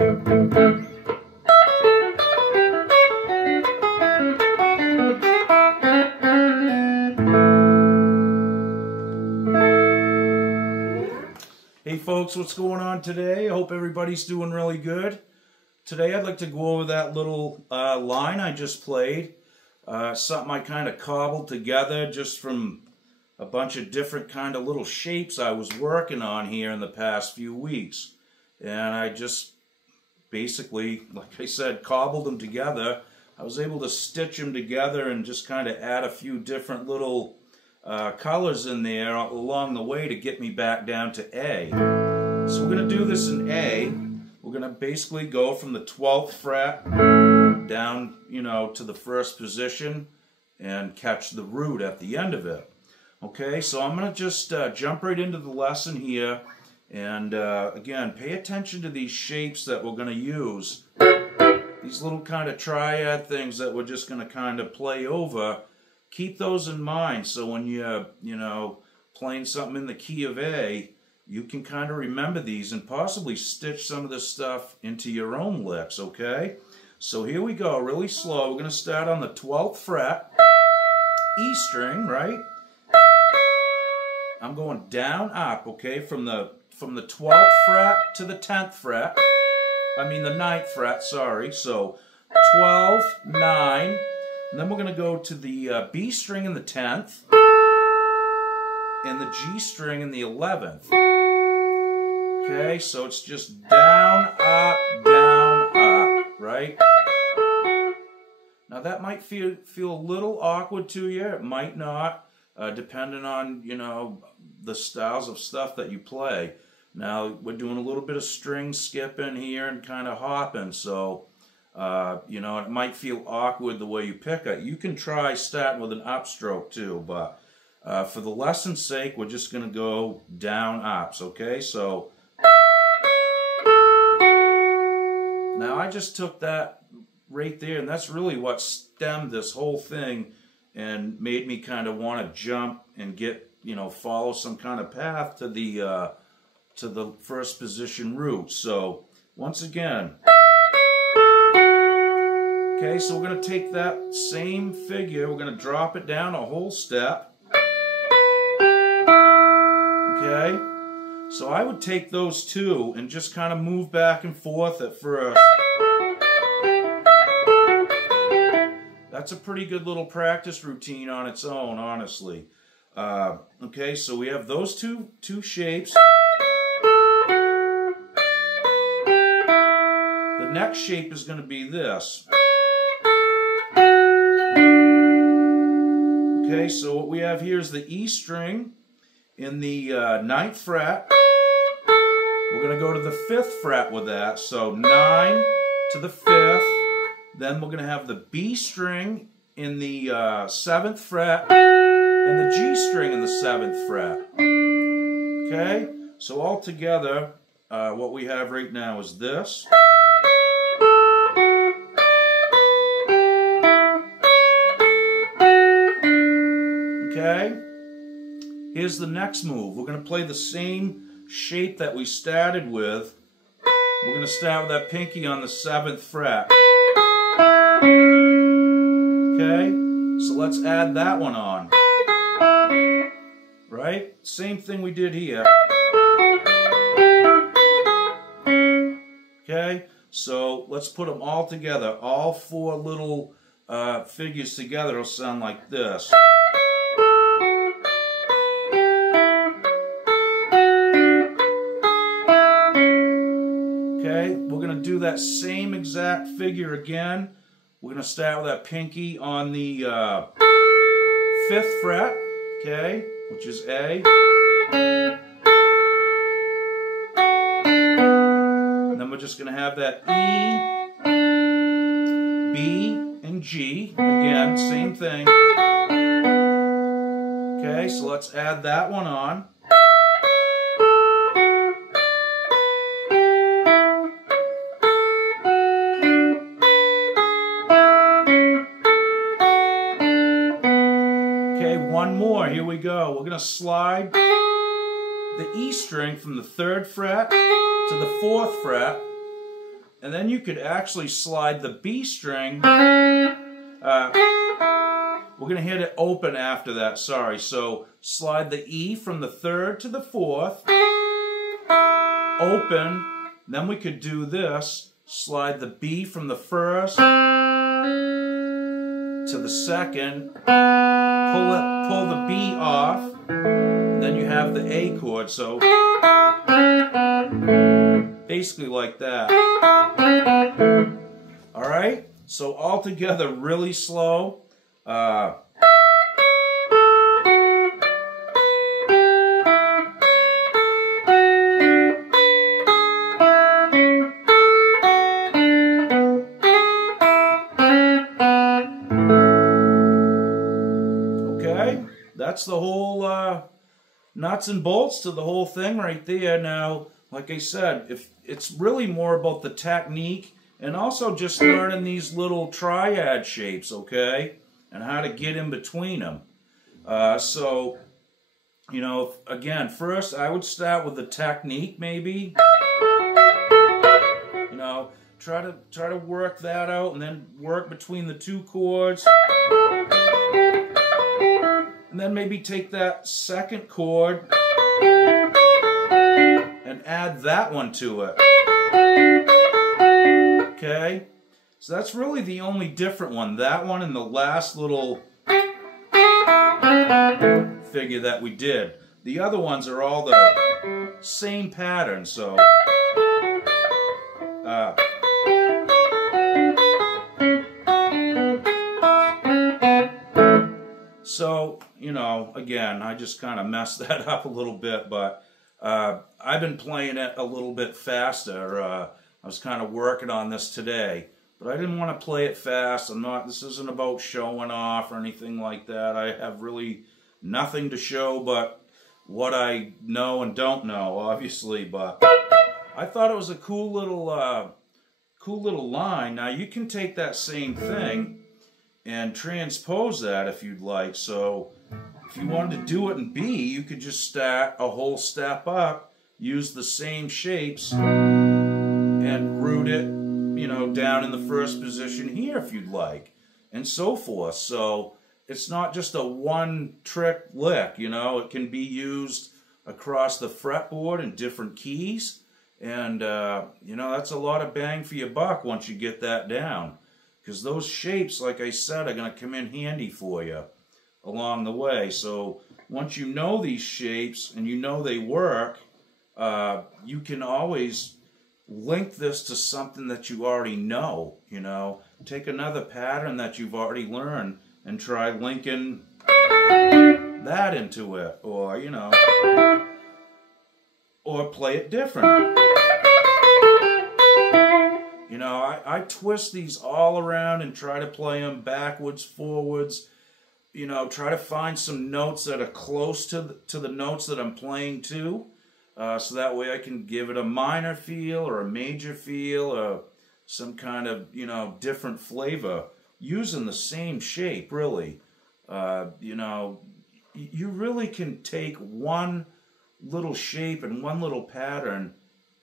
Hey folks, what's going on today? I hope everybody's doing really good. Today I'd like to go over that little line I just played. Something I kind of cobbled together just from a bunch of different kind of little shapes I was working on here in the past few weeks. And I just basically, like I said, cobbled them together. I was able to stitch them together and just kind of add a few different little colors in there along the way to get me back down to A. So we're going to do this in A. We're going to basically go from the 12th fret down, to the first position and catch the root at the end of it. Okay, so I'm going to just jump right into the lesson here. And again, pay attention to these shapes that we're going to use. These little kind of triad things that we're just going to kind of play over. Keep those in mind so when you're, playing something in the key of A, you can kind of remember these and possibly stitch some of this stuff into your own licks, okay? So here we go, really slow. We're going to start on the 12th fret, E string, right? I'm going down, up, okay? From the 12th fret to the 10th fret. I mean the 9th fret, sorry. So 12, 9, and then we're going to go to the B string in the 10th and the G string in the 11th. Okay, so it's just down, up, right? Now that might feel a little awkward to you. It might not, depending on, the styles of stuff that you play. Now, we're doing a little bit of string skipping here and kind of hopping, so, it might feel awkward the way you pick it. You can try starting with an upstroke too, but for the lesson's sake, we're just going to go down, ups, okay? So, now I just took that right there, and that's really what stemmed this whole thing and made me kind of want to jump and get, follow some kind of path to the first position root. So once again, okay, so we're going to take that same figure, we're going to drop it down a whole step. Okay, so I would take those two and just kind of move back and forth at first. That's a pretty good little practice routine on its own, honestly. Okay, so we have those two shapes. The next shape is going to be this. Okay, so what we have here is the E string in the 9th fret. We're going to go to the 5th fret with that, so 9 to the 5th. Then we're going to have the B string in the 7th fret and the G string in the 7th fret. Okay, so all together, what we have right now is this. Okay, here's the next move. We're going to play the same shape that we started with. We're going to start with that pinky on the 7th fret. Okay, so let's add that one on. Right? Same thing we did here. Okay, so let's put them all together. All four little figures together will sound like this. Okay, we're going to do that same exact figure again. We're going to start with that pinky on the 5th fret, okay, which is A. And then we're just going to have that E, B, and G. Again, same thing. Okay, so let's add that one on. One more, here we go. We're going to slide the E string from the 3rd fret to the 4th fret. And then you could actually slide the B string. We're going to hit it open after that, sorry. So slide the E from the 3rd to the 4th. Open. Then we could do this. Slide the B from the 1st to the 2nd. Pull the B off. Then you have the A chord. So basically like that. Alright? So all together really slow. Okay, that's the whole nuts and bolts to the whole thing right there. Now, like I said, if it's really more about the technique and also just learning these little triad shapes, okay, and how to get in between them. So, you know, again, first I would start with the technique, maybe. You know, try to work that out, and then work between the 2 chords. And then maybe take that 2nd chord and add that one to it. Okay? So that's really the only different one. That one and the last little figure that we did. The other ones are all the same pattern, so... So, you know, again, I just kind of messed that up a little bit, but I've been playing it a little bit faster. I was kind of working on this today, but I didn't want to play it fast. This isn't about showing off or anything like that. I have really nothing to show but what I know and don't know, obviously, but I thought it was a cool little line. Now, you can take that same thing and transpose that if you'd like. So if you wanted to do it in B, you could just start a whole step up, use the same shapes, and root it, you know, down in the 1st position here if you'd like, and so forth. So it's not just a one-trick lick, you know. It can be used across the fretboard in different keys, and, you know, that's a lot of bang for your buck once you get that down. Because those shapes, like I said, are going to come in handy for you along the way. So once you know these shapes and you know they work, you can always link this to something that you already know, you know. Take another pattern that you've already learned and try linking that into it, or, you know, or play it different. You know, I twist these all around and try to play them backwards, forwards. You know, try to find some notes that are close to the notes that I'm playing to. So that way I can give it a minor feel or a major feel or some kind of, you know, different flavor using the same shape, really. You know, you really can take one little shape and one little pattern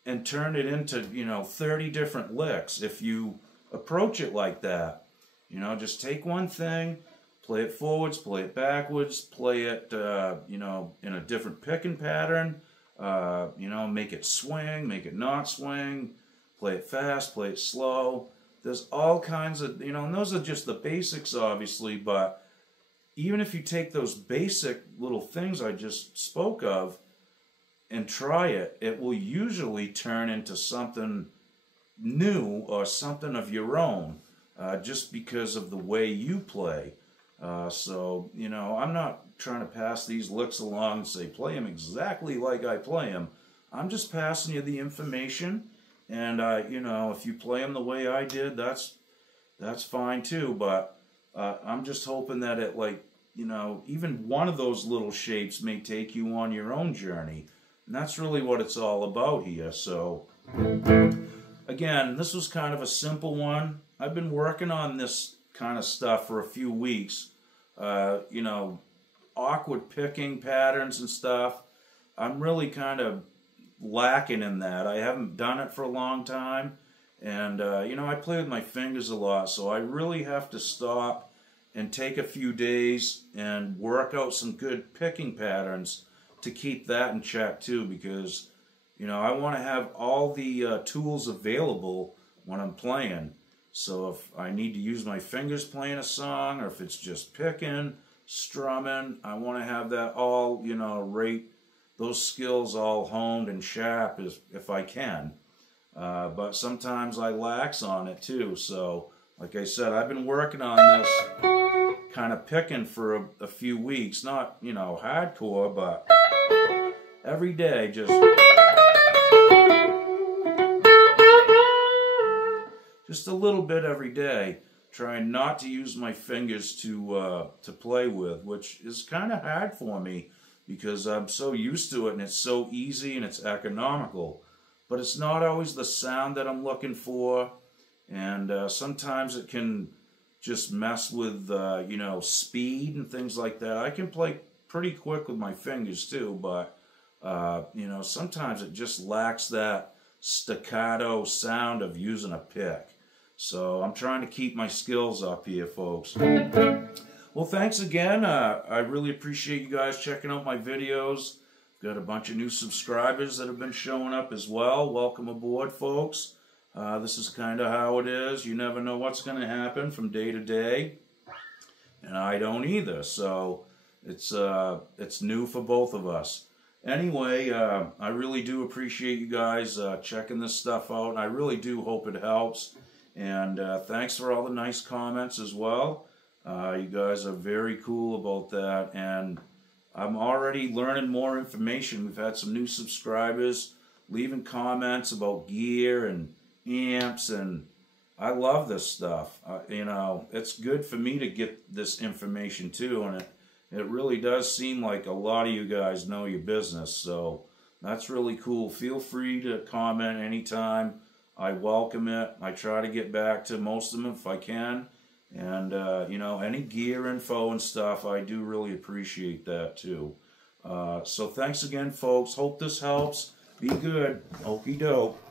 and turn it into, you know, 30 different licks if you approach it like that. You know, just take one thing, play it forwards, play it backwards, play it, you know, in a different picking pattern, you know, make it swing, make it not swing, play it fast, play it slow. There's all kinds of, you know, and those are just the basics, obviously, but even if you take those basic little things I just spoke of and try it, it will usually turn into something new or something of your own, just because of the way you play. So, you know, I'm not trying to pass these licks along and say, play them exactly like I play them. I'm just passing you the information, and, you know, if you play them the way I did, that's fine too, but I'm just hoping that it, like, you know, even one of those little shapes may take you on your own journey. And that's really what it's all about here. So, again, this was kind of a simple one. I've been working on this kind of stuff for a few weeks. You know, awkward picking patterns and stuff. I'm really kind of lacking in that. I haven't done it for a long time. And, you know, I play with my fingers a lot, so I really have to stop and take a few days and work out some good picking patterns to keep that in check too, because, you know, I want to have all the tools available when I'm playing. So if I need to use my fingers playing a song, or if it's just picking, strumming, I want to have that all, you know, those skills all honed and sharp if I can. But sometimes I lax on it too. So, like I said, I've been working on this kind of picking for a few weeks. Not, you know, hardcore, but every day just a little bit every day, trying not to use my fingers to play with, which is kind of hard for me because I'm so used to it and it's so easy and it's economical. But it's not always the sound that I'm looking for, and sometimes it can just mess with, you know, speed and things like that. I can play pretty quick with my fingers too, but, you know, sometimes it just lacks that staccato sound of using a pick. So I'm trying to keep my skills up here, folks. Well, thanks again. I really appreciate you guys checking out my videos. Got a bunch of new subscribers that have been showing up as well. Welcome aboard, folks. This is kind of how it is. You never know what's going to happen from day to day. And I don't either. So it's new for both of us. Anyway, I really do appreciate you guys checking this stuff out. And I really do hope it helps. And thanks for all the nice comments as well. You guys are very cool about that. And I'm already learning more information. We've had some new subscribers leaving comments about gear and amps, and I love this stuff. You know, it's good for me to get this information too, and it really does seem like a lot of you guys know your business, so that's really cool. Feel free to comment anytime. I welcome it. I try to get back to most of them if I can. And, you know, any gear info and stuff, I do really appreciate that too. So thanks again, folks. Hope this helps. Be good. Okie doke.